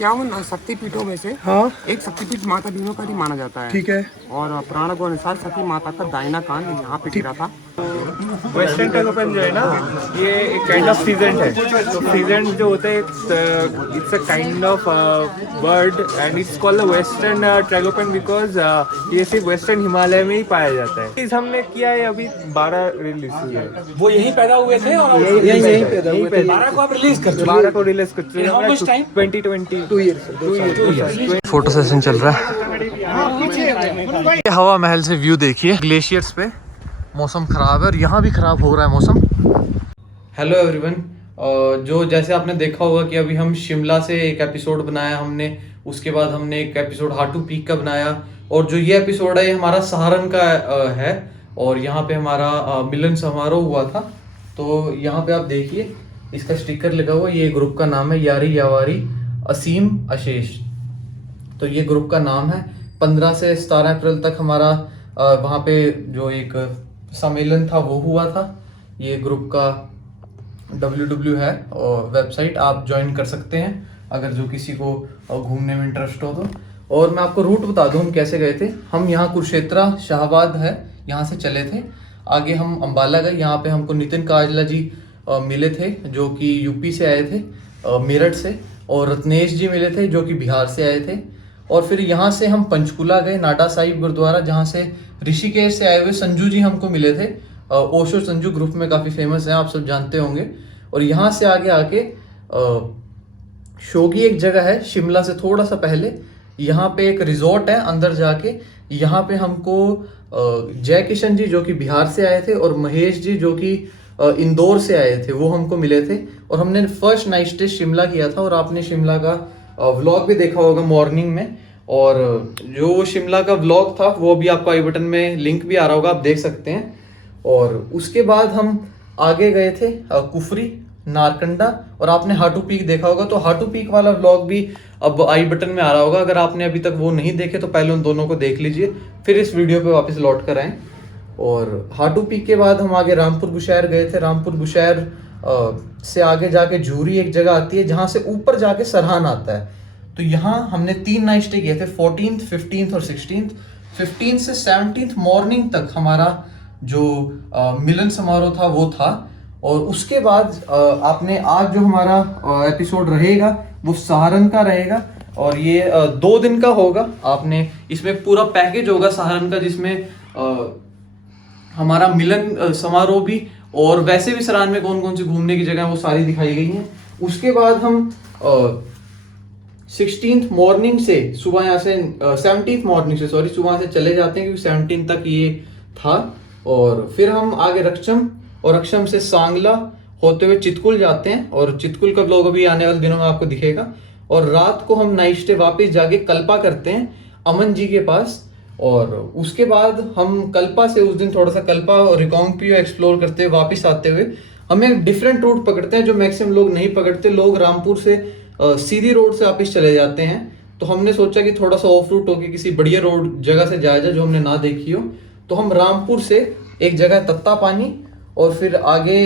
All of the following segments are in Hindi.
51 शक्तिपीठों में से हाँ एक शक्तिपीठ माता भीमा का ही माना जाता है। ठीक है। और पुराणों के अनुसार सती माता का दाहिना कान यहाँ पे गिरा था। वेस्टर्न ट्रैगोपन जो है ना, ये एक काइंड ऑफ सीजेंट है। तो सीजेंट जो होता है it's a kind of bird and it's called western tragopan because ये सिर्फ वेस्टर्न हिमालय में ही पाया जाता है। इस हमने किया है अभी 12 रिलीज हुई है। वो यहीं पैदा हुए थे और यहीं पैदा हुए थे। 12 को आप रिलीज कर चुके 12 को रिलीज कर चुके हैं। how much time? 2020 2 years। Photo session चल रहा है। ये हवा महल से व्यू देखिए, ग्लेशियर्स पे। मौसम ख़राब है और यहाँ भी ख़राब हो रहा है मौसम। हेलो एवरीवन, जो जैसे आपने देखा होगा कि अभी हम शिमला से एक एपिसोड बनाया हमने, उसके बाद हमने एक एपिसोड हाटू पीक का बनाया, और जो ये एपिसोड है ये हमारा सहारन का है, और यहाँ पे हमारा मिलन समारोह हुआ था। तो यहाँ पे आप देखिए इसका स्टिकर लगा हुआ, ये ग्रुप का नाम है यारी यावारी असीम अशेष। तो ये ग्रुप का नाम है। 15 से 17 अप्रैल तक हमारा वहाँ पे जो एक सम्मेलन था वो हुआ था। ये ग्रुप का www है और वेबसाइट, आप ज्वाइन कर सकते हैं अगर जो किसी को घूमने में इंटरेस्ट हो तो। और मैं आपको रूट बता दूं हम कैसे गए थे। हम यहाँ कुरुक्षेत्रा शाहबाद है, यहाँ से चले थे। आगे हम अंबाला गए, यहाँ पे हमको नितिन काजला जी मिले थे जो कि यूपी से आए थे, मेरठ से। और रत्नेश जी मिले थे जो कि बिहार से आए थे। और फिर यहाँ से हम पंचकुला गए, नाडा साहिब गुरुद्वारा, जहाँ से ऋषिकेश से आए हुए संजू जी हमको मिले थे। ओशो संजू ग्रुप में काफ़ी फेमस हैं, आप सब जानते होंगे। और यहाँ से आगे आके शोगी एक जगह है शिमला से थोड़ा सा पहले, यहाँ पे एक रिजॉर्ट है अंदर जाके। यहाँ पे हमको जय किशन जी जो कि बिहार से आए थे और महेश जी जो कि इंदौर से आए थे, वो हमको मिले थे। और हमने फर्स्ट नाइट स्टे शिमला किया था, और आपने शिमला का व्लॉग भी देखा होगा मॉर्निंग में। और जो शिमला का व्लॉग था वो भी आपको आई बटन में लिंक भी आ रहा होगा, आप देख सकते हैं। और उसके बाद हम आगे गए थे कुफरी, नारकंडा, और आपने हाटू पीक देखा होगा। तो हाटू पीक वाला व्लॉग भी अब आई बटन में आ रहा होगा। अगर आपने अभी तक वो नहीं देखे तो पहले उन दोनों को देख लीजिए, फिर इस वीडियो पे वापस लौट कर आएँ। और हाटू पीक के बाद हम आगे रामपुर बुशहर गए थे। रामपुर बुशहर से आगे जाके झूरी एक जगह आती है जहाँ से ऊपर जाके सरहान आता है। तो यहाँ हमने 3 नाइट स्टे किए थे, 14th, 15th और 16th। 15 से 17th मॉर्निंग तक हमारा जो मिलन समारोह था वो था। और उसके बाद आपने आज जो हमारा एपिसोड रहेगा वो सहारन का रहेगा, और ये 2 दिन का होगा। आपने इसमें पूरा पैकेज होगा सहारन का, जिसमें हमारा मिलन समारोह भी और वैसे भी सरान में कौन कौन सी घूमने की जगह है वो सारी दिखाई गई हैं। उसके बाद हम 16th मॉर्निंग से सुबह यहाँ से 17th मॉर्निंग से सुबह से चले जाते हैं, क्योंकि 17 तक ये था। और फिर हम आगे रक्षम, और रक्षम से सांगला होते हुए चितकुल जाते हैं, और चितकुल का व्लॉग अभी आने वाले दिनों में आपको दिखेगा। और रात को हम नाइट स्टे वापस जाके कल्पा करते हैं अमन जी के पास। और उसके बाद हम कल्पा से उस दिन थोड़ा सा कल्पा और रिकांगपियो एक्सप्लोर करते हुए वापस आते हुए हम एक डिफरेंट रूट पकड़ते हैं जो मैक्सिमम लोग नहीं पकड़ते। लोग रामपुर से सीधी रोड से वापस चले जाते हैं। तो हमने सोचा कि थोड़ा सा ऑफ रूट होके किसी बढ़िया रोड जगह से जाया जाए जो हमने ना देखी हो। तो हम रामपुर से एक जगह तत्ता पानी, और फिर आगे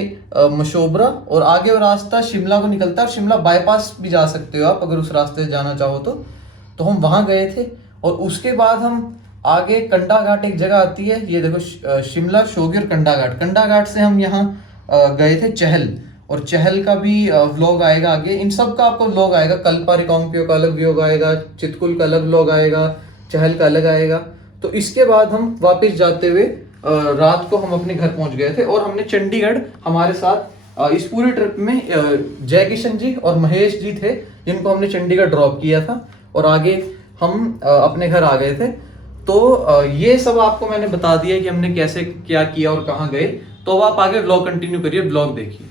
मशोबरा, और आगे वो रास्ता शिमला को निकलता है। और शिमला बाईपास भी जा सकते हो आप अगर उस रास्ते से जाना चाहो तो हम वहाँ गए थे। और उसके बाद हम आगे कंडा घाट एक जगह आती है, ये देखो शिमला शोगी और कंडा घाट। कंडा घाट से हम यहाँ गए थे चहल, और चहल का भी व्लॉग आएगा आगे। इन सब का आपको व्लॉग आएगा, कल्पा रिकांगपियो का अलग व्लॉग आएगा, चितकुल का अलग व्लॉग आएगा, चहल का अलग आएगा। तो इसके बाद हम वापस जाते हुए रात को हम अपने घर पहुंच गए थे। और हमने चंडीगढ़ हमारे साथ इस पूरी ट्रिप में जय किशन जी और महेश जी थे, जिनको हमने चंडीगढ़ ड्रॉप किया था, और आगे हम अपने घर आ गए थे। तो ये सब आपको मैंने बता दिया कि हमने कैसे क्या किया और कहाँ गए। तो अब आप आगे व्लॉग कंटिन्यू करिए, व्लॉग देखिए।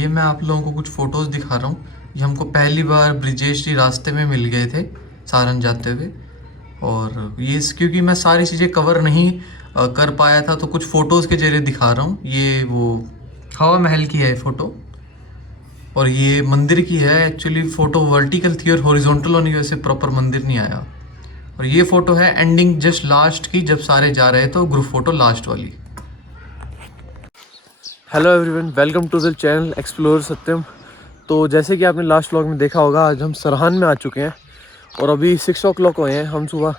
ये मैं आप लोगों को कुछ फोटोज़ दिखा रहा हूँ। ये हमको पहली बार ब्रिजेश जी रास्ते में मिल गए थे सारन जाते हुए। और ये क्योंकि मैं सारी चीज़ें कवर नहीं कर पाया था तो कुछ फ़ोटोज़ के जरिए दिखा रहा हूँ। ये वो हवा महल की है फ़ोटो, और ये मंदिर की है। एक्चुअली फ़ोटो वर्टिकल थी और हॉरिजॉन्टल होने की वजह से प्रॉपर मंदिर नहीं आया। और ये फ़ोटो है एंडिंग जस्ट लास्ट की, जब सारे जा रहे थे, ग्रुप फ़ोटो लास्ट वाली। Hello everyone, welcome to the channel explore Satyam. तो जैसे कि आपने लास्ट व्लॉग में देखा होगा, आज हम सरहान में आ चुके हैं और अभी 6 o'clock हुए हैं। हम सुबह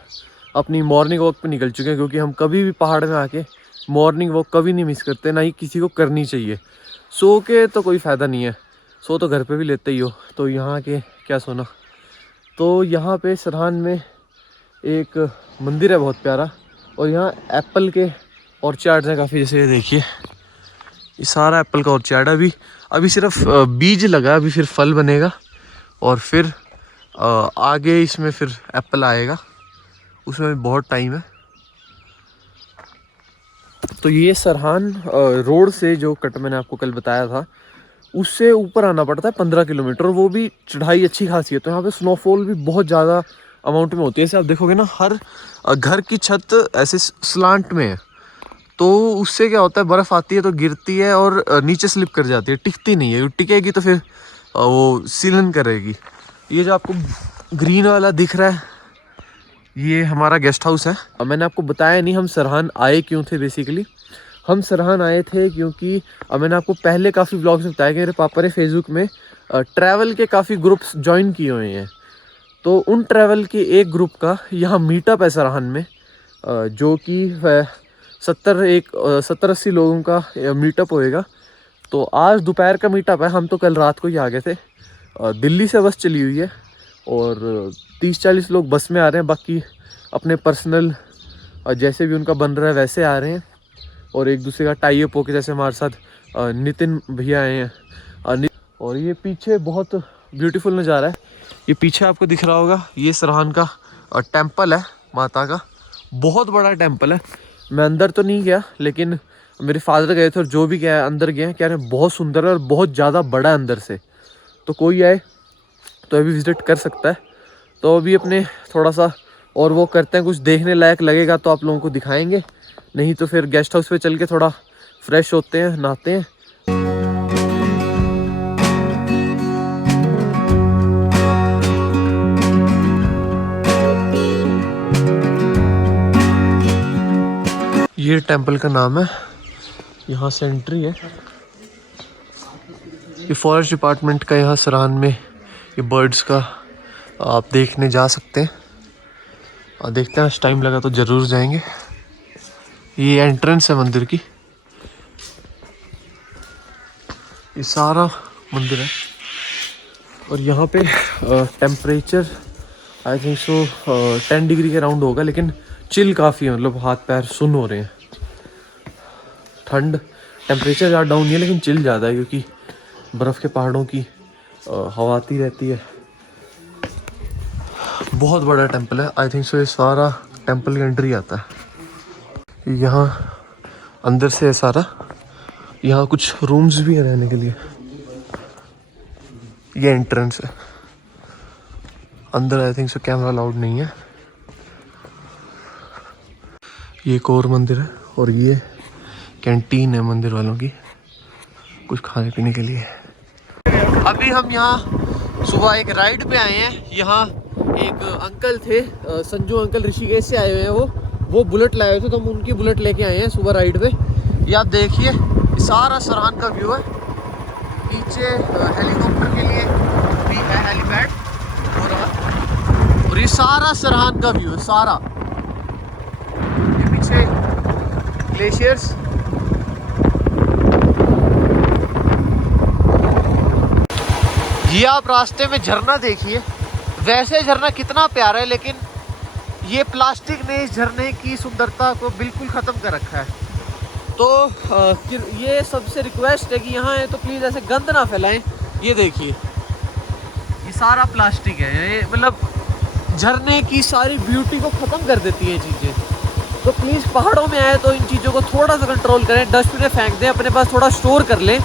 अपनी मॉर्निंग वॉक पे निकल चुके हैं, क्योंकि हम कभी भी पहाड़ में आके मॉर्निंग वॉक कभी नहीं मिस करते, ना ही किसी को करनी चाहिए। सो के तो कोई फ़ायदा नहीं है, सो तो घर पे भी लेते ही हो, तो यहाँ के क्या सोना। तो यहाँ पे सरहान में एक मंदिर है बहुत प्यारा, और यहाँ एप्पल के ऑर्चार्ड्स हैं काफ़ी। जैसे ये देखिए, ये सारा एप्पल का ऑर्चार्ड है। अभी सिर्फ बीज लगा, अभी फिर फल बनेगा और फिर आगे इसमें फिर एप्पल आएगा, उसमें भी बहुत टाइम है। तो ये सरहान रोड से जो कट मैंने आपको कल बताया था, उससे ऊपर आना पड़ता है 15 किलोमीटर, और वो भी चढ़ाई अच्छी खासी है। तो यहाँ पे स्नोफॉल भी बहुत ज़्यादा अमाउंट में होती है। जैसे आप देखोगे ना, हर घर की छत ऐसे स्लांट में है, तो उससे क्या होता है, बर्फ़ आती है तो गिरती है और नीचे स्लिप कर जाती है, टिकती नहीं है। टिकेगी तो फिर वो सीलन करेगी। ये जो आपको ग्रीन वाला दिख रहा है, ये हमारा गेस्ट हाउस है। मैंने आपको बताया नहीं हम सरहान आए क्यों थे। बेसिकली हम सरहान आए थे क्योंकि मैंने आपको पहले काफ़ी व्लॉग्स में बताया कि मेरे पापा ने फेसबुक में ट्रैवल के काफ़ी ग्रुप्स ज्वाइन किए हुए हैं। तो उन ट्रैवल के एक ग्रुप का यहाँ मीटअप है सरहान में, जो कि 70-80 लोगों का मीटअप होएगा। तो आज दोपहर का मीटअप है। हम तो कल रात को ही आ गए थे। दिल्ली से बस चली हुई है और 30-40 लोग बस में आ रहे हैं, बाकी अपने पर्सनल जैसे भी उनका बन रहा है वैसे आ रहे हैं, और एक दूसरे का टाई अप होकर, जैसे हमारे साथ नितिन भैया आए हैं। और ये पीछे बहुत ब्यूटीफुल नज़ारा है। ये पीछे आपको दिख रहा होगा, ये सरहान का टेम्पल है माता का, बहुत बड़ा टेम्पल है। मैं अंदर तो नहीं गया, लेकिन मेरे फादर गए थे और जो भी गया अंदर गए कह रहे हैं बहुत सुंदर है और बहुत ज़्यादा बड़ा है अंदर से। तो कोई आए तो अभी विज़िट कर सकता है। तो अभी अपने थोड़ा सा और वो करते हैं, कुछ देखने लायक लगेगा तो आप लोगों को दिखाएंगे, नहीं तो फिर गेस्ट हाउस पे चल के थोड़ा फ्रेश होते हैं, नहाते हैं। ये टेंपल का नाम है, यहाँ से एंट्री है। ये फॉरेस्ट डिपार्टमेंट का यहाँ सरहान में ये बर्ड्स का आप देखने जा सकते हैं। और देखते हैं, टाइम लगा तो ज़रूर जाएंगे। ये एंट्रेंस है मंदिर की, ये सारा मंदिर है। और यहाँ पे temperature I think so 10 degree के राउंड होगा, लेकिन चिल काफ़ी है, मतलब हाथ पैर सुन्न हो रहे हैं। ठंड टेम्परेचर ज़्यादा डाउन नहीं है, लेकिन चिल ज़्यादा है, क्योंकि बर्फ़ के पहाड़ों की हवा आती रहती है। बहुत बड़ा टेंपल है। आई थिंक सो ये सारा टेंपल की एंट्री आता है यहाँ अंदर से है सारा। यहाँ कुछ रूम्स भी हैं रहने के लिए। ये एंट्रेंस है अंदर। I think so camera allowed नहीं है। ये एक और मंदिर है, और ये कैंटीन है मंदिर वालों की, कुछ खाने पीने के लिए। अभी हम यहाँ सुबह एक राइड पे आए हैं। यहाँ एक अंकल थे, संजू अंकल, ऋषिकेश से आए हुए हैं। वो बुलेट लाए हुए थे, तो हम उनकी बुलेट लेके आए हैं सुबह राइड पे। ये आप देखिए, सारा सरहान का व्यू है। नीचे हेलीकॉप्टर के लिए भी है हेलीपैड हो रहा, और ये सारा सरहान का व्यू है सारा। ये पीछे ग्लेशियर्स। ये आप रास्ते में झरना देखिए। वैसे झरना कितना प्यारा है, लेकिन ये प्लास्टिक ने इस झरने की सुंदरता को बिल्कुल ख़त्म कर रखा है। तो ये सबसे रिक्वेस्ट है कि यहाँ है तो प्लीज़ ऐसे गंद ना फैलाएं। ये देखिए, ये सारा प्लास्टिक है। ये मतलब झरने की सारी ब्यूटी को ख़त्म कर देती है चीज़ें। तो प्लीज़ पहाड़ों में आए तो इन चीज़ों को थोड़ा सा कंट्रोल करें, डस्टबिन में फेंक दें, अपने पास थोड़ा स्टोर कर लें।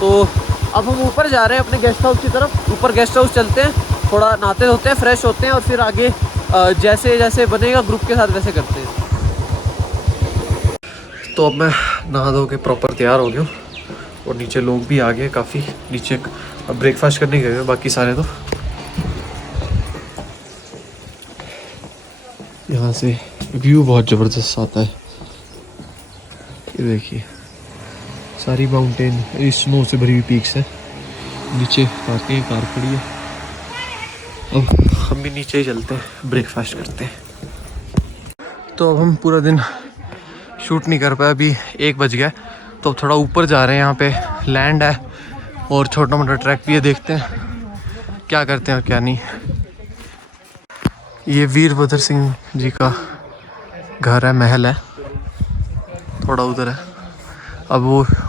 तो अब हम ऊपर जा रहे हैं अपने गेस्ट हाउस की तरफ। ऊपर गेस्ट हाउस चलते हैं, थोड़ा नहाते धोते हैं, फ्रेश होते हैं, और फिर आगे जैसे जैसे बनेगा ग्रुप के साथ वैसे करते हैं। तो अब मैं नहा धो के प्रॉपर तैयार हो गया हूँ, और नीचे लोग भी आ गए काफ़ी। नीचे अब ब्रेकफास्ट करने गए बाकी सारे। तो यहाँ से व्यू बहुत ज़बरदस्त आता है। ये देखिए, सारी माउंटेन स्नो से भरी हुई पीक्स है। नीचे पार्किंग कार खड़ी है। अब हम भी नीचे ही चलते हैं, ब्रेकफास्ट करते हैं। तो अब हम पूरा दिन शूट नहीं कर पाए, अभी 1 बज गया, तो अब थोड़ा ऊपर जा रहे हैं। यहाँ पे लैंड है और छोटा मोटा ट्रैक भी है, देखते हैं क्या करते हैं और क्या नहीं। ये वीरभद्र सिंह जी का घर है, महल है, थोड़ा उधर है। अब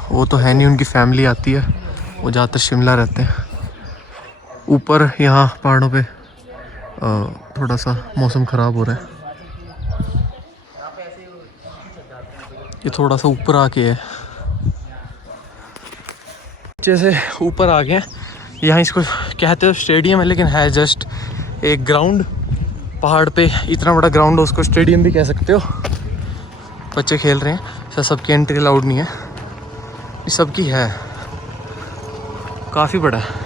वो तो है नहीं, उनकी फैमिली आती है, वो ज़्यादातर शिमला रहते हैं। ऊपर यहाँ पहाड़ों पे थोड़ा सा मौसम ख़राब हो रहा है। ये थोड़ा सा ऊपर आके है, जैसे ऊपर आ गए। यहाँ इसको कहते हो स्टेडियम है, लेकिन है जस्ट एक ग्राउंड। पहाड़ पे इतना बड़ा ग्राउंड है, उसको स्टेडियम भी कह सकते हो। बच्चे खेल रहे हैं, सर सबकी एंट्री अलाउड नहीं है, ये सबकी है, काफ़ी बड़ा है।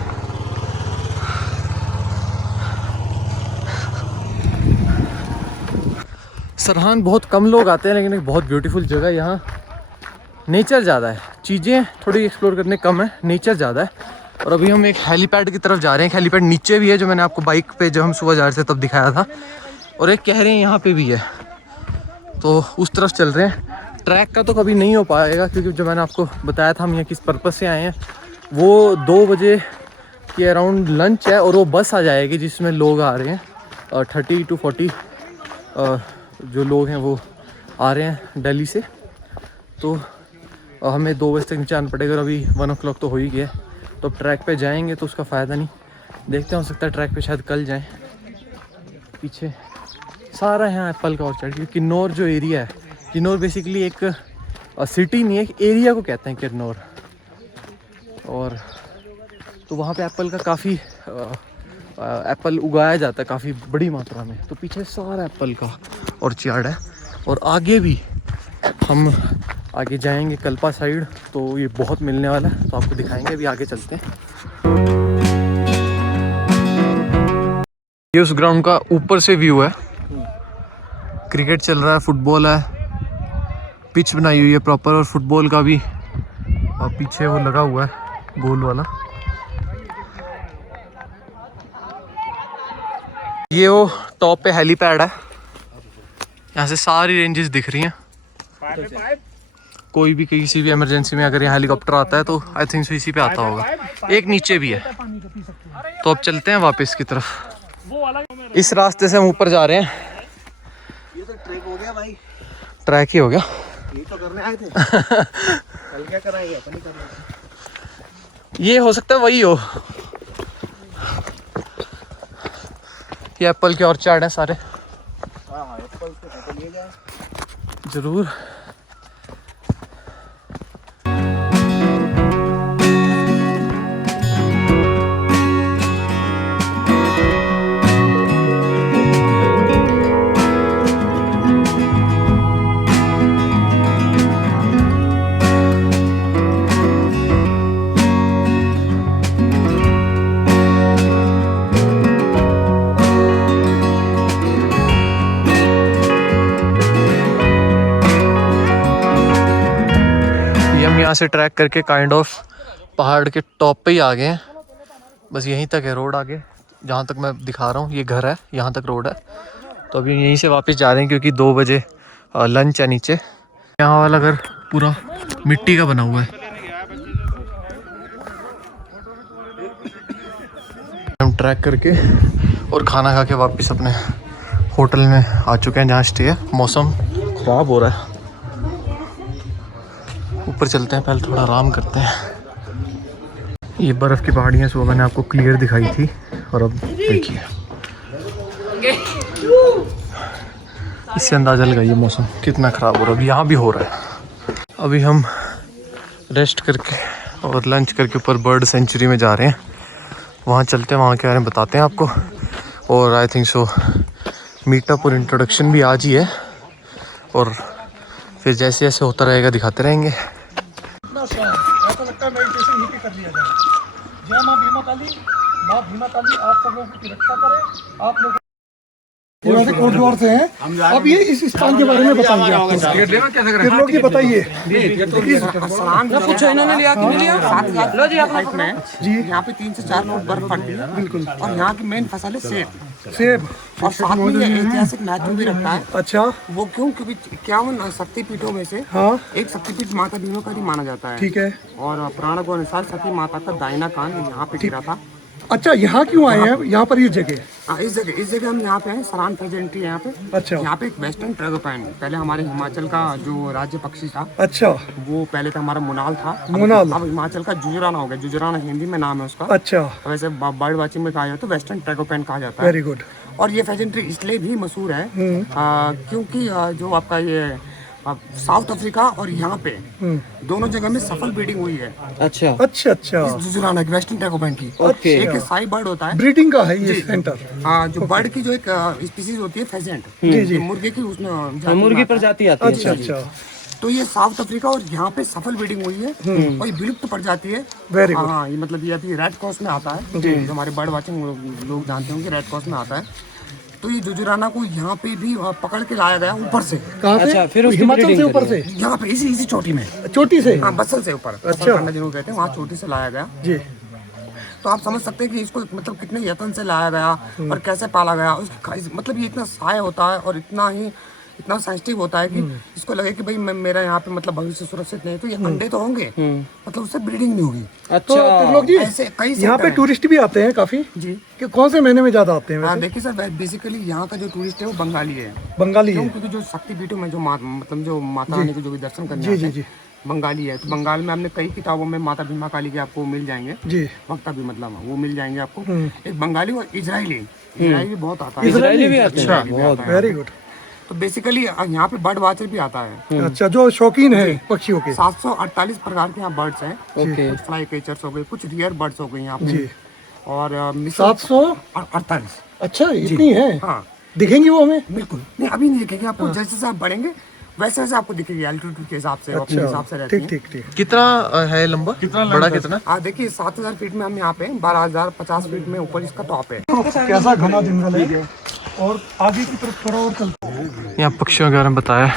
सरहान बहुत कम लोग आते हैं, लेकिन एक बहुत ब्यूटीफुल जगह है। यहाँ नेचर ज़्यादा है, चीज़ें थोड़ी एक्सप्लोर करने कम है, नेचर ज़्यादा है। और अभी हम एक हेलीपैड की तरफ जा रहे हैं। हेलीपैड नीचे भी है, जो मैंने आपको बाइक पे जब हम सुबह जा रहे थे तब दिखाया था, और एक कह रहे हैं यहाँ पे भी है, तो उस तरफ चल रहे हैं। ट्रैक का तो कभी नहीं हो पाएगा, क्योंकि जो मैंने आपको बताया था हम यहाँ किस पर्पज़ से आए हैं, वो 2 बजे के अराउंड लंच है, और वो बस आ जाएगी जिसमें लोग आ रहे हैं 30 to 40 जो लोग हैं वो आ रहे हैं दिल्ली से। तो हमें 2 बजे तक नीचे आना पड़ेगा, और अभी 1 o'clock तो हो ही गया। तो अब ट्रैक पे जाएंगे तो उसका फ़ायदा नहीं, देखते हैं, हो सकता है ट्रैक पे शायद कल जाएं। पीछे सारा यहाँ एप्पल का ऑर्चर्ड, क्योंकि किन्नौर जो एरिया है, किन्नौर बेसिकली एक सिटी नहीं है, एक एरिया को कहते हैं किन्नौर, और तो वहाँ पे एप्पल का काफ़ी एप्पल उगाया जाता है काफ़ी बड़ी मात्रा में। तो पीछे सारा एप्पल का ऑर्चर्ड है, और आगे भी हम आगे जाएंगे कल्पा साइड, तो ये बहुत मिलने वाला है, तो आपको दिखाएंगे। अभी आगे चलते हैं। ये उस ग्राउंड का ऊपर से व्यू है, क्रिकेट चल रहा है, फुटबॉल है, पिच बनाई हुई है प्रॉपर, और फुटबॉल का भी और पीछे वो लगा हुआ है गोल वाला। ये वो टॉप पे हेलीपैड है, यहाँ से सारी रेंजेस दिख रही हैं। कोई भी किसी भी इमरजेंसी में अगर यहाँ हेलीकॉप्टर आता है तो आई थिंक इसी पे आता होगा। एक नीचे भी है, तो अब चलते हैं वापस की तरफ। इस रास्ते से हम ऊपर जा रहे हैं। ये तो ट्रैक हो गया भाई, ट्रैक ही हो गया। ये तो करने आए थे कल क्या कराएंगे अपन ही कर लेते। ये हो सकता है वही हो, ये एप्पल के ऑर्चर्ड है सारे। हाँ एप्पल से फोटो लिए जाए जरूर। यहाँ से ट्रैक करके काइंड ऑफ पहाड़ के टॉप पे ही आ गए हैं। बस यहीं तक है रोड आगे, जहाँ तक मैं दिखा रहा हूँ ये घर है, यहाँ तक रोड है। तो अभी यहीं से वापस जा रहे हैं, क्योंकि 2 बजे लंच है नीचे। यहाँ वाला घर पूरा मिट्टी का बना हुआ है। हम ट्रैक करके और खाना खा के वापस अपने होटल में आ चुके हैं जहाँ स्टे है। मौसम ख़राब हो रहा है, ऊपर चलते हैं, पहले थोड़ा आराम करते हैं। ये बर्फ़ की पहाड़ियाँ सुबह मैंने आपको क्लियर दिखाई थी, और अब देखिए इससे अंदाज़ा लगाइए मौसम कितना ख़राब हो रहा है। अभी यहाँ भी हो रहा है। अभी हम रेस्ट करके और लंच करके ऊपर बर्ड सेंचुरी में जा रहे हैं, वहाँ चलते हैं, वहाँ के बारे में बताते हैं आपको। और आई थिंक सो मीटअप और इंट्रोडक्शन भी आज ही है, और फिर जैसे जैसे होता रहेगा दिखाते रहेंगे। ऐसा लगता है मेडिटेशन यहीं पे कर लिया जाए। जय माँ भीमा काली, माँ भीमा काली आप सब लोगों की रक्षा करे। आप लोग ये वैसे कोटद्वार से हैं। अब ये इस स्थान के बारे में बताइए आप। फिर लोग ये बताइए पूछो इन्होंने लिया कि नहीं लिया। 7,000 लो जी आप हाइट में जी। यहाँ पे 3 से 4 फुट बर्फ पड़ती है बिल्कुल। और यहाँ की मेन फसल है सेब। और साथ में ये ऐतिहासिक महत्व भी रखता है। अच्छा, वो क्यों? क्योंकि 51 शक्तिपीठों में से हाँ, एक शक्तिपीठ माता भीमा का ही माना जाता है। ठीक है। और पुराणों के अनुसार सती माता का दाहिना कान यहाँ पे गिरा था। अच्छा, यहाँ क्यों आए हैं? यहाँ पर ये जगह? हाँ, इस जगह हम यहाँ पे हैं। सरान प्रेजेंट है यहाँ पे। अच्छा, यहाँ पे एक वेस्टर्न ट्रैगोपैन, पहले हमारे हिमाचल का जो राज्य पक्षी था, अच्छा, वो पहले तो हमारा मुनाल था। मुनाल। अब हिमाचल का जुजराना हो गया। जुजराना हिंदी में नाम है उसका। अच्छा, वैसे बर्ड वाचिंग में कहा जाए तो वेस्टर्न ट्रैगोपैन कहा जाता है। Very good. और ये फेजेंट्री इसलिए भी मशहूर है क्योंकि जो आपका ये साउथ अफ्रीका और यहाँ पे दोनों जगह में सफल ब्रीडिंग हुई है। अच्छा अच्छा, अच्छा, जुजराना वेस्टर्न ट्रैगोपैन की। ओके। एक साई बर्ड होता है, ब्रीडिंग का है ये सेंटर। हाँ, जो बर्ड की जो एक स्पीसीज होती है फेजेंट, जी जी, मुर्गे की उसमें मुर्गी प्रजाति आती है। अच्छा, अच्छा, तो ये साउथ अफ्रीका और यहाँ पे सफल ब्रीडिंग हुई है और ये विलुप्त प्रजाति है। Very good. हाँ, ये मतलब ये अभी रेड क्रॉस में आता है। जो हमारे बर्ड वाचिंग लोग जानते होंगे, रेड क्रॉस में आता है। तो ये जुजुराना को यहाँ पे भी पकड़ के लाया गया ऊपर से। कहाँ से? अच्छा, फिर उसकी हिमाचल से breeding ऊपर से? यहाँ पे इसी चोटी में, चोटी से? हाँ, बसल से ऊपर। अच्छा। जिन्होंने कहते हैं वहाँ चोटी से लाया गया जी। तो आप समझ सकते हैं कि इसको मतलब कितने यत्न से लाया गया और कैसे पाला गया। मतलब ये इतना सहाय होता है और इतना सेंसिटिव होता है कि इसको लगे कि भाई मेरा यहाँ पे मतलब भविष्य सुरक्षित नहीं है तो ये अंडे तो होंगे, मतलब उससे ब्रीडिंग नहीं होगी। तो त्रिलोक जी, ऐसे कई यहाँ पे सेक्टर टूरिस्ट भी आते हैं काफी जी। कि कौन से महीने में ज्यादा आते हैं हाँ, वैसे? देखिए सर, बेसिकली यहाँ का जो टूरिस्ट है वो बंगाली है। बंगाली क्यों? है? क्योंकि जो शक्तिपीठों में जो मतलब जो माता रानी के जो भी दर्शन करने जी आते जी हैं, जी बंगाली है। तो बंगाल में हमने कई किताबों में माता भीमा काली के आपको मिल जाएंगे, जी। वक्ता भी मतलब वो मिल जाएंगे आपको। एक बंगाली और इजरायली भी बहुत आता है। इजरायली भी आता है। इजरायली भी आता है। Very good. तो बेसिकली यहाँ पे बर्ड वाचर भी आता है। अच्छा, जो शौकीन है पक्षियों के। 748 प्रकार के यहाँ बर्ड्स हैं। ओके। कुछ फ्लाई कैचर्स हो गए, कुछ रियर बर्ड्स हो गए यहाँ जी। पे। और 748? 48। अच्छा, इतनी है? हाँ, दिखेंगी वो हमें? बिल्कुल नहीं, अभी नहीं दिखेगी आपको। जैसे जैसे आप बढ़ेंगे वैसे वैसे आपको दिखेगी, एल्टीट्यूड के हिसाब से, अपने हिसाब से अच्छा, रहती ठीक है। ठीक ठीक। कितना है लंबा? कितना बड़ा कितना? देखिए 7,000 फीट में हम यहाँ पे 12,050 फीट में ऊपर इसका टॉप है। कैसा घना जंगल है। और आगे की तरफ थोड़ा और चलते हैं। यहाँ पक्षियों के बारे में बताया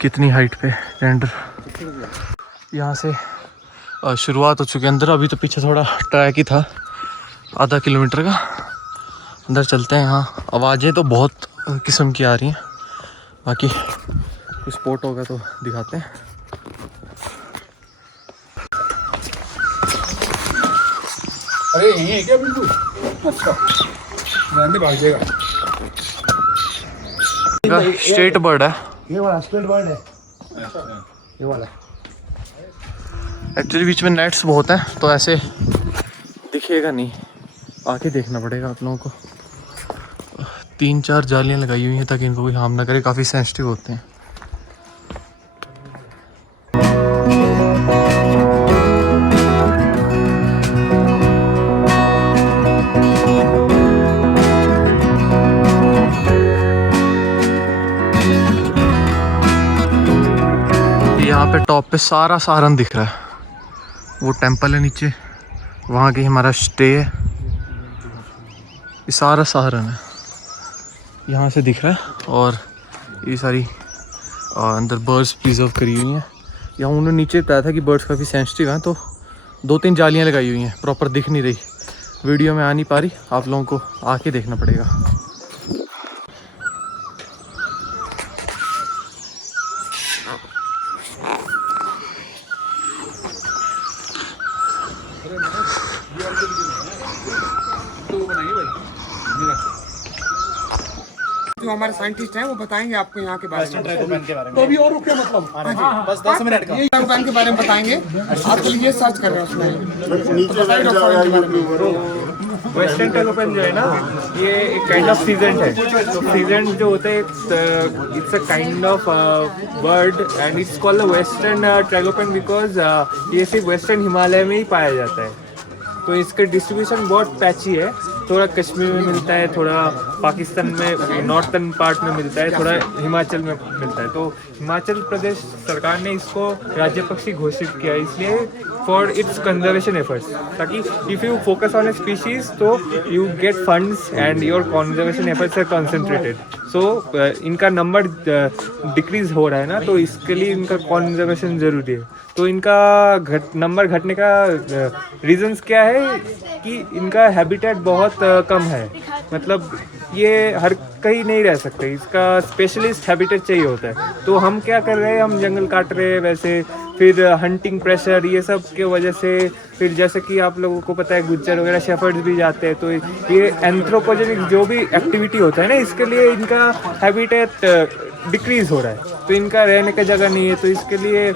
कितनी हाइट पे टेंडर। यहाँ से शुरुआत हो चुकी है अंदर। अभी तो पीछे थोड़ा ट्रैक ही था, आधा किलोमीटर का। अंदर चलते हैं। यहाँ आवाज़ें तो बहुत किस्म की आ रही हैं, बाकी कुछ स्पॉट होगा तो दिखाते हैं। अरे यही है क्या? बिल्कुल भाग जाएगा। स्टेट बर्ड है ये वाला स्टेट बर्ड है। ये वाला एक्चुअली। बीच में नेट्स बहुत हैं तो ऐसे दिखेगा नहीं, आके देखना पड़ेगा आप लोगों को। 3-4 जालियां लगाई हुई हैं ताकि इनको कोई हार्म ना करे। काफ़ी सेंसिटिव होते हैं। यहाँ पे टॉप पे सारा सहारन दिख रहा है। वो टेंपल है नीचे, वहाँ की हमारा स्टे है। ये सारा सहारन है, यहाँ से दिख रहा है। और ये सारी अंदर बर्ड्स प्रिजर्व करी हुई हैं। यहाँ उन्होंने नीचे बताया था कि बर्ड्स काफ़ी सेंसिटिव हैं, तो 2-3 जालियाँ लगाई हुई हैं। प्रॉपर दिख नहीं रही, वीडियो में आ नहीं पा रही। आप लोगों को आके देखना पड़ेगा। जो हमारे साइंटिस्ट हैं वो बताएंगे आपको यहाँ के बारे में। तो अभी और रुके मतलब? बस 10 मिनट का ये ट्रैगोपैन के बारे में बताएंगे। आजकल ये सर्च कर रहे हैं उसमें। तो बताइए डॉक्टर साहब के बारे में। वेस्टर्न ट्रैगोपैन जो है ना, ये एक काइंड ऑफ सीजेंट है। तो सीजेंट जो होता है, it's a kind of bird and it's called the western tragopan because ये सिर्फ वेस्टर्न हिमालय में ही पाया जाता है। तो इसका डिस्ट्रीब्यूशन बहुत पैची है। थोड़ा कश्मीर में मिलता है, थोड़ा पाकिस्तान में नॉर्थन पार्ट में मिलता है, थोड़ा हिमाचल में मिलता है। तो हिमाचल प्रदेश सरकार ने इसको राज्य पक्षी घोषित किया इसलिए फॉर इट्स कंजर्वेशन एफर्ट्स, ताकि if you focus on a species तो you get funds and your conservation efforts are concentrated. So इनका नंबर डिक्रीज हो रहा है ना, तो इसके लिए इनका कंजर्वेशन ज़रूरी है। तो इनका नंबर घटने का रीजंस क्या है कि इनका हैबिटेट बहुत कम है, मतलब ये हर कहीं नहीं रह सकते, इसका स्पेशलिस्ट हैबिटेट चाहिए होता है। तो हम क्या कर रहे हैं, हम जंगल काट रहे हैं वैसे, फिर हंटिंग प्रेशर ये सब के वजह से, फिर जैसे कि आप लोगों को पता है गुज्जर वगैरह शेफर्ड्स भी जाते हैं, तो ये एंथ्रोपोजेनिक जो भी एक्टिविटी होता है ना, इसके लिए इनका हैबिटेट डिक्रीज हो रहा है, तो इनका रहने का जगह नहीं है। तो इसके लिए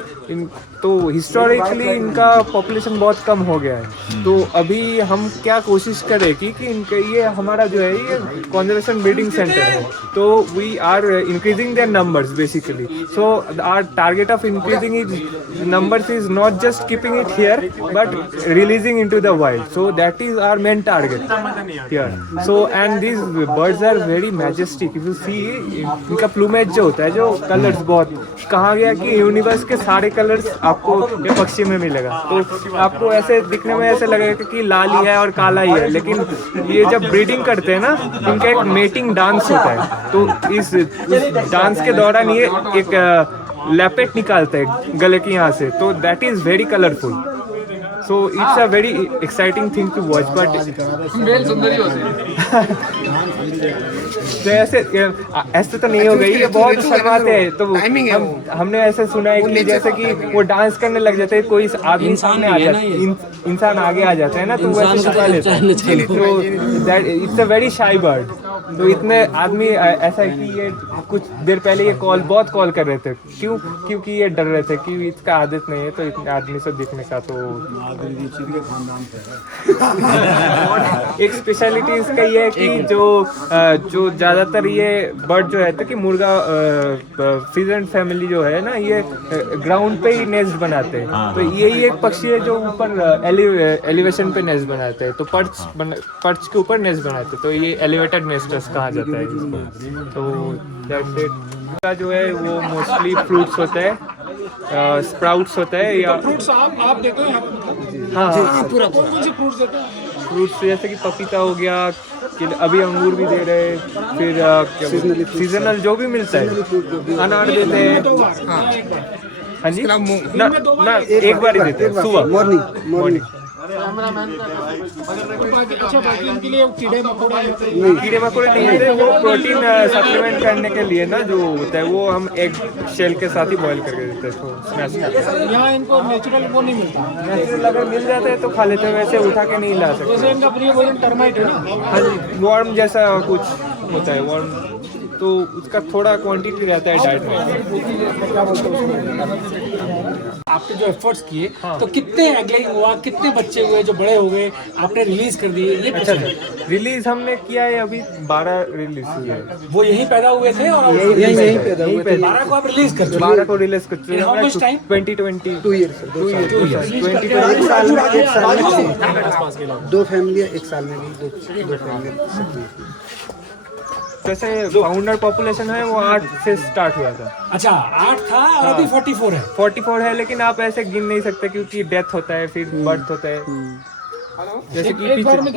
तो हिस्टोरिकली इनका पॉपुलेशन बहुत कम हो गया है। तो अभी हम क्या कोशिश करें कि इनके ये हमारा जो है ये कंजर्वेशन ब्रीडिंग सेंटर है, तो we are increasing their numbers basically. So our target of increasing it numbers is not just keeping it here but releasing into the wild, so that is our main target here. So and these birds are very majestic, if you see इनका प्लूमेज जो होता है, जो कलर्स बहुत, कहा गया कि यूनिवर्स के सारे कलर्स आपको ये पक्षी में मिलेगा। तो आपको ऐसे दिखने में ऐसे लगेगा कि लाल ही है और काला ही है, लेकिन ये जब ब्रीडिंग करते हैं ना, इनका एक मेटिंग डांस होता है, तो इस डांस के दौरान ये एक लपेट निकालते हैं गले की यहाँ से, तो that is very colourful. So it's a very exciting thing to watch, but ऐसे तो नहीं हो गई, ये बहुत शर्माते हैं। तो हमने ऐसे सुना है कि जैसे कि वो डांस करने लग जाते हैं, कोई आदमी सामने आ जाता है, इंसान आगे आ जाता है ना, तो वैसे छुपा लेते हैं। तो that it's a very shy bird. तो इतने आदमी ऐसा है कि ये कुछ देर पहले ये बहुत कॉल कर रहे थे, क्योंकि ये डर रहे थे कि इसका आदत नहीं है तो इतने आदमी से दिखने का। तो एक स्पेशलिटी इसका ये है कि जो ज़्यादातर ये बर्ड जो है, तो कि मुर्गा फिजेंट फैमिली जो है ना, ये ग्राउंड पे ही नेस्ट बनाते हैं। तो यही एक पक्षी है जो ऊपर एलिवेशन पे नेस्ट बनाते हैं, तो पर्च के ऊपर नेस्ट बनाते हैं, तो ये एलिवेटेड नेस्टर्स कहा जाता है इसको। तो दैट्स इट। का जो है वो मोस्टली फ्रूट्स होता है, स्प्राउट्स होता है, या फ्रूट्स आप देते हैं? हाँ पूरा कौन से फ्रूट्स देते हैं? फ्रूट्स जैसे कि पपीता हो गया, अभी अंगूर भी दे रहे हैं, फिर सीजनल जो भी मिलता है, अनार देते हैं। हाँ जी, ना एक बार ही देते हैं, सुबह मॉर्निंग। अच्छा, बाकी उनके लिए कीड़े मकोड़े नहीं होते, वो प्रोटीन सप्लीमेंट करने के लिए ना जो होता है, वो हम एग शेल के साथ ही बॉईल करके देते हैं, तो स्मैश करके। यहाँ इनको नेचुरल वो नहीं मिलता? नेचुरल अगर मिल जाता है तो खा लेते हैं, वैसे उठा के नहीं ला सकते। जैसे इनका प्रिय भोजन टर्माइट है ना? हाँ जी, वर्म जैसा कुछ होता है, वर्म, तो उसका थोड़ा क्वांटिटी रहता है डाइट में। आपने जो एफर्ट्स किए, तो कितने एगलेइंग हुआ, कितने बच्चे हुए जो बड़े हो गए, आपने रिलीज कर दिए? ये अच्छा, रिलीज हमने किया है, अभी 12 रिलीज हुई है। वो यहीं पैदा हुए थे और यहीं पैदा हुए थे। 12 को आप रिलीज कर चुके? 12 को रिलीज कर चुके हैं। 2020 2 ईयर 2020 साल में, एक साल में 2 फैमिली एक साल में भी दो फैमिली। जैसे फाउंडर पॉपुलेशन है वो 8 से स्टार्ट हुआ था। अच्छा, 8 था और अभी 44 है। 44 है, लेकिन आप ऐसे गिन नहीं सकते क्योंकि डेथ होता है, फिर बर्थ होता है। जैसे कि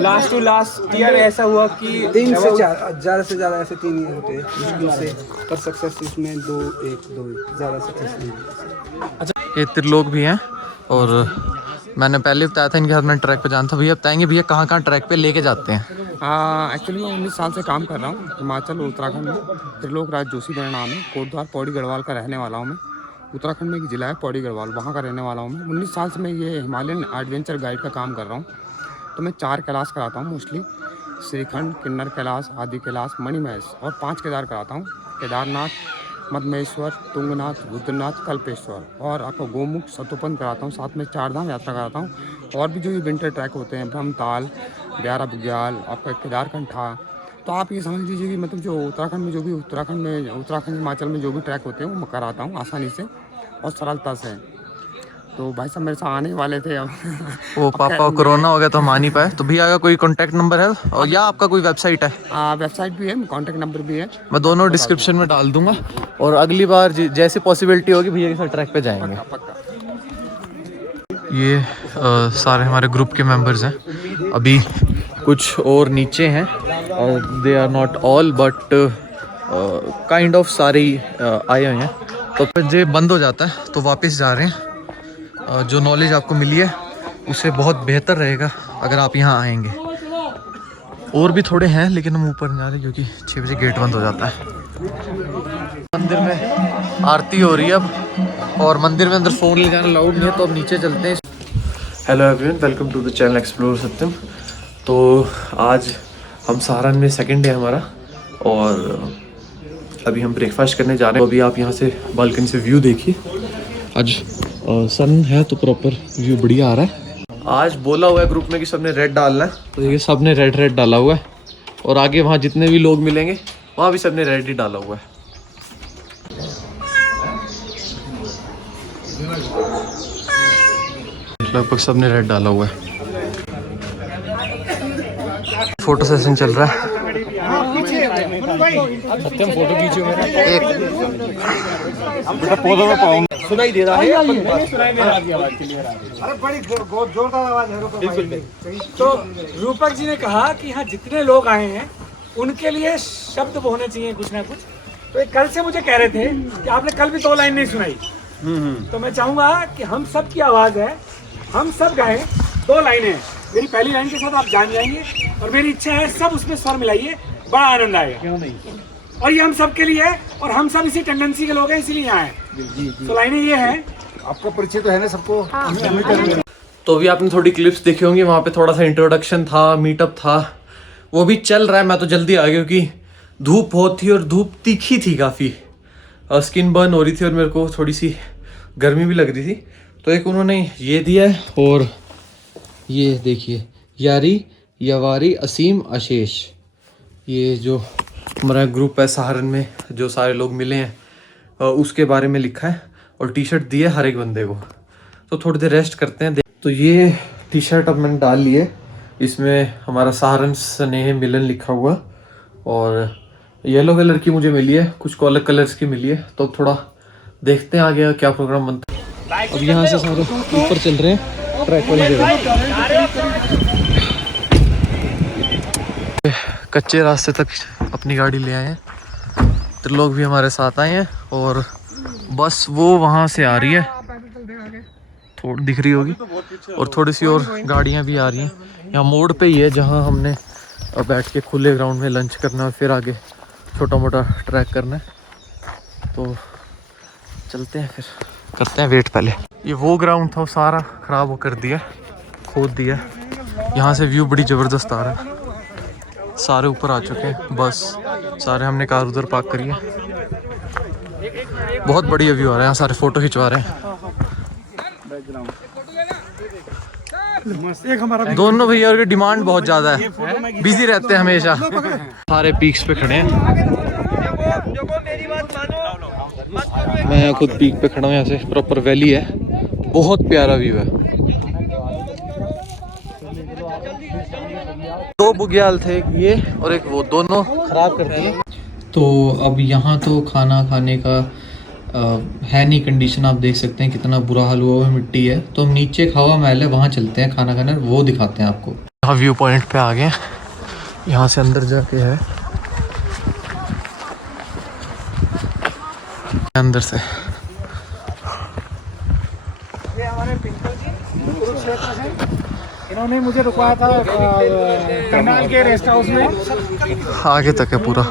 लास्ट टू लास्ट ईयर ऐसा हुआ कि 3 से 4, ज़्यादा से ज़्यादा ऐसे 3 ही होते हैं मुश्किल से, पर सक्सेस इसमें 2 ज़्यादा सक्सेस नहीं। अच्छा, ये त्रिलोक भी हैं, और मैंने पहले बताया था इनके साथ मैं ट्रैक पे जाना था। भैया बताएंगे भैया कहाँ ट्रैक पे लेके जाते हैं? एक्चुअली मैं 19 साल से काम कर रहा हूँ हिमाचल और उत्तराखंड में। त्रिलोक राज जोशी मेरा नाम है, कोटद्वार पौड़ी गढ़वाल का रहने वाला हूँ मैं। उत्तराखंड में एक ज़िला है पौड़ी गढ़वाल, वहाँ का रहने वाला हूँ मैं। 19 साल से मैं ये हिमालयन एडवेंचर गाइड का काम कर रहा हूँ। तो मैं 4 कैलाश कराता हूँ मोस्टली, श्रीखंड, किन्नर कैलाश, आदि कैलाश, मणिमहेश, और 5 केदार कराता हूँ, केदारनाथ, मदमेश्वर, तुंगनाथ, रुद्रनाथ, कल्पेश्वर, और आपको गोमुख, सतोपंथ कराता हूँ। साथ में 4 धाम यात्रा कराता हूँ, और भी जो ये विंटर ट्रैक होते हैं, ब्रह्मताल, ब्यारा बुग्याल, आपका केदारकंठा। तो आप ये समझ लीजिए कि मतलब जो उत्तराखंड में उत्तराखंड हिमाचल में जो भी ट्रैक होते हैं वो मैं कराता हूँ आसानी से और सरलता से। तो भाई साहब मेरे साथ आने वाले थे अब वो पापा को कोरोना हो गया तो हम आ नहीं पाए। तो भैया का कोई कांटेक्ट नंबर है और या आपका कोई वेबसाइट है? वेबसाइट भी है, कॉन्टैक्ट नंबर भी है, मैं दोनों डिस्क्रिप्शन में डाल दूंगा और अगली बार जैसे पॉसिबिलिटी होगी भैया के साथ ट्रैक पे जाएंगे। ये सारे हमारे ग्रुप के मेंबर्स हैं। अभी कुछ और नीचे हैं, they are not all but kind of सारे ही आए हुए हैं। तो फिर जब बंद हो जाता है तो वापस जा रहे हैं। जो नॉलेज आपको मिली है उससे बहुत बेहतर रहेगा अगर आप यहाँ आएंगे। और भी थोड़े हैं लेकिन हम ऊपर नहीं जा रहे क्योंकि 6 बजे गेट बंद हो जाता है। मंदिर में आरती हो रही है अब और मंदिर में अंदर फ़ोन ले जाना अलाउड नहीं है, तो अब नीचे चलते हैं। Hello everyone, welcome to the channel explore Satyam. तो आज हम सहारन में सेकंड डे हमारा और अभी हम ब्रेकफास्ट करने जा रहे हैं। अभी आप यहाँ से बालकनी से व्यू देखिए। आज सन है तो प्रॉपर व्यू बढ़िया आ रहा है। आज बोला हुआ है ग्रुप में कि सबने रेड डालना है, तो ये सबने रेड डाला हुआ है और आगे वहाँ जितने भी लोग मिलेंगे वहाँ भी सबने रेड ही डाला हुआ है। लगभग सबने रेड डाला हुआ है। फोटो सेशन चल रहा है। सत्यम फोटो खींचो मेरा। सुनाई दे रहा है। सुनाई दे रहा है आवाज क्लियर आ रही है। अरे बड़ी जोरदार आवाज है। तो रूपक जी ने कहा कि यहाँ जितने लोग आए हैं उनके लिए शब्द होने चाहिए कुछ ना कुछ। तो ये कल से मुझे कह रहे थे कि आपने कल भी 2 लाइन नहीं सुनाई। तो मैं चाहूंगा कि हम सब की आवाज है, हम सब गाएं 2 लाइनें। मेरी पहली लाइन के साथ आप जान जाएंगे और मेरी इच्छा है सब उसमें स्वर मिलाइए, बड़ा आनंद आएगा। क्यों नहीं? और ये हम सब के लिए है और हम सब इसी टेंडेंसी के लोग हैं, इसीलिए यहाँ हैं। तो लाइनें ये हैं। आपका परिचय तो है ना सबको। तो अभी आपने थोड़ी क्लिप्स देखी होंगी, वहाँ पे थोड़ा सा इंट्रोडक्शन था, मीटअप था, वो भी चल रहा है। मैं तो जल्दी आ गया क्योंकि धूप बहुत थी और धूप तीखी थी काफ़ी, स्किन बर्न हो रही थी और मेरे को थोड़ी सी गर्मी भी लग रही थी। तो एक उन्होंने ये दिया है और ये देखिए यारी यवारी असीम आशीष, ये जो हमारा ग्रुप है सहारन में जो सारे लोग मिले हैं उसके बारे में लिखा है और टी शर्ट दी है हर एक बंदे को। तो थोड़ी देर रेस्ट करते हैं। तो ये टी शर्ट अब मैंने डाल ली है, इसमें हमारा सहारन स्नेह मिलन लिखा हुआ और येलो कलर की मुझे मिली है, कुछ अलग कलर्स की मिली है। तो अब थोड़ा देखते हैं आगे क्या प्रोग्राम बनता है। अब यहाँ से सारे ऊपर चल रहे हैं ट्रैक वाली जगह। कच्चे रास्ते तक अपनी गाड़ी ले आए हैं, तो लोग भी हमारे साथ आए हैं और बस वो वहाँ से आ रही है, थोड़ी दिख रही होगी और थोड़ी सी और गाड़ियाँ भी आ रही हैं। यहाँ मोड़ पे ही है जहाँ हमने बैठ के खुले ग्राउंड में लंच करना है, फिर आगे छोटा मोटा ट्रैक करना है। तो चलते हैं, फिर करते हैं वेट। पहले ये वो ग्राउंड था, वो सारा ख़राब हो कर दिया, खोद दिया। यहाँ से व्यू बड़ी ज़बरदस्त आ रहा है। सारे ऊपर आ चुके हैं, बस सारे हमने कार उधर पार्क करी है। बहुत बढ़िया व्यू आ रहा है, यहाँ सारे फ़ोटो खिंचवा रहे हैं। दोनों भैया की डिमांड बहुत ज़्यादा है, बिजी रहते हैं हमेशा। सारे पीक्स पे खड़े हैं, मैं यहाँ खुद पीक पे खड़ा हूँ। यहाँ से प्रॉपर वैली है, बहुत प्यारा व्यू है। 2 बुग्याल थे, एक ये और एक वो, दोनों खराब कर दिए। तो अब यहाँ तो खाना खाने का है नहीं कंडीशन, आप देख सकते हैं कितना बुरा हाल हुआ है, मिट्टी है। तो हम नीचे हवा महल है वहाँ चलते हैं खाना खाने, वो दिखाते हैं आपको। यहाँ व्यू पॉइंट पे आ गए, यहाँ से अंदर जाके है अंदर से। ये हमारे पिंकल जी कुरुक्षेत्र से, इन्होंने मुझे रुकवाया था करनाल के रेस्ट हाउस में। आगे तक है पूरा।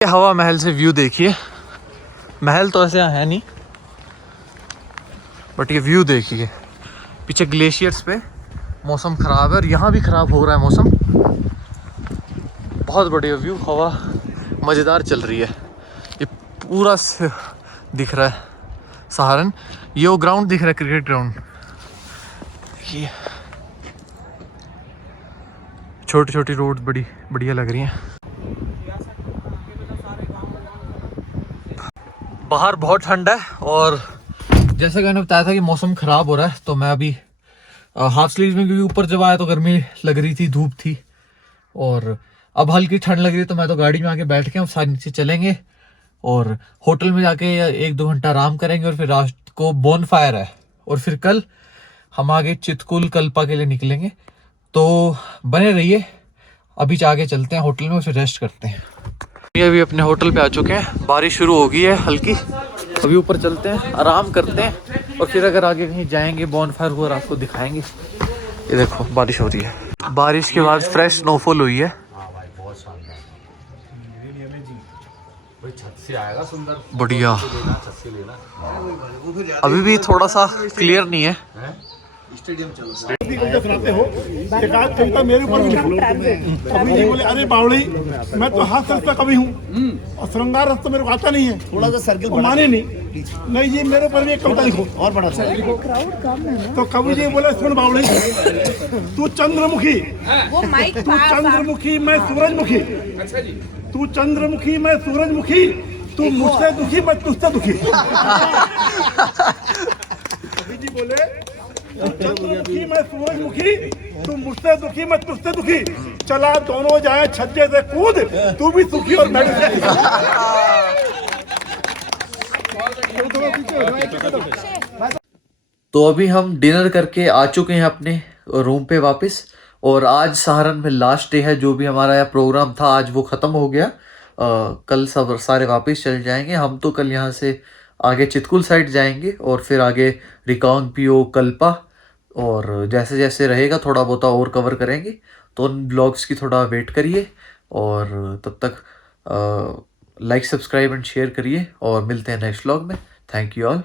हवा महल से व्यू देखिए, महल तो ऐसे है नहीं बट ये व्यू देखिए। पीछे ग्लेशियर्स पे मौसम ख़राब है और यहाँ भी ख़राब हो रहा है मौसम। बहुत बढ़िया व्यू, हवा मज़ेदार चल रही है। ये पूरा दिख रहा है सहारन, ये वो ग्राउंड दिख रहा है क्रिकेट ग्राउंड। देखिए छोटी छोटी रोड बड़ी बढ़िया लग रही हैं। बाहर बहुत ठंड है और जैसा कि मैंने बताया था कि मौसम ख़राब हो रहा है, तो मैं अभी हाफ स्लीव में, क्योंकि ऊपर जब आया तो गर्मी लग रही थी, धूप थी, और अब हल्की ठंड लग रही है, तो मैं तो गाड़ी में आके बैठ के हम सारे नीचे चलेंगे और होटल में जाके 1-2 घंटा आराम करेंगे और फिर रात को बोन फायर है और फिर कल हम आगे चितकुल कल्पा के लिए निकलेंगे। तो बने रहिए, अभी आगे चलते हैं होटल में और फिर रेस्ट करते हैं। ये अभी अपने होटल पे आ चुके हैं, बारिश शुरू हो गई है हल्की, अभी ऊपर चलते हैं, आराम करते हैं और फिर अगर आगे कहीं जाएंगे बोन फायर हुआ आपको दिखाएंगे। ये देखो बारिश हो रही है, बारिश के बाद फ्रेश स्नोफॉल हुई है, बढ़िया। अभी भी थोड़ा सा क्लियर नहीं है। सुनाते हो एक आध कविता मेरे ऊपर भी लिखो। कवि जी बोले अरे बावड़ी मैं तो हाथ रस का कवि हूँ और श्रृंगार रस तो मेरे को आता नहीं है, थोड़ा सा सर्किल माने नहीं जी मेरे ऊपर भी एक कविता लिखो और बड़ा सा लिखो। तो कवि जी बोले सुन बावड़ी तू चंद्रमुखी मैं सूरजमुखी, तू चंद्रमुखी मैं सूरजमुखी, तू मुझसे दुखी मैं तुझसे दुखी। कवि जी बोले चंद्रमुखी मैं सूरजमुखी, तू मुझसे दुखी मैं तुझसे दुखी, चला दोनों जाए छज्जे से कूद, तू भी सुखी और मैं भी सुखी। तो अभी हम डिनर करके आ चुके हैं अपने रूम पे वापस, और आज सहारन में लास्ट डे है। जो भी हमारा यहाँ प्रोग्राम था आज वो ख़त्म हो गया। कल सब सारे वापस चले जाएंगे। हम तो कल यहाँ से आगे चितकुल साइड जाएंगे और फिर आगे रिकांगपिओ कल्पा, और जैसे जैसे रहेगा थोड़ा बहुत और कवर करेंगे। तो उन ब्लॉग्स की थोड़ा वेट करिए और तब तक लाइक सब्सक्राइब एंड शेयर करिए और मिलते हैं नेक्स्ट व्लॉग में। Thank you all.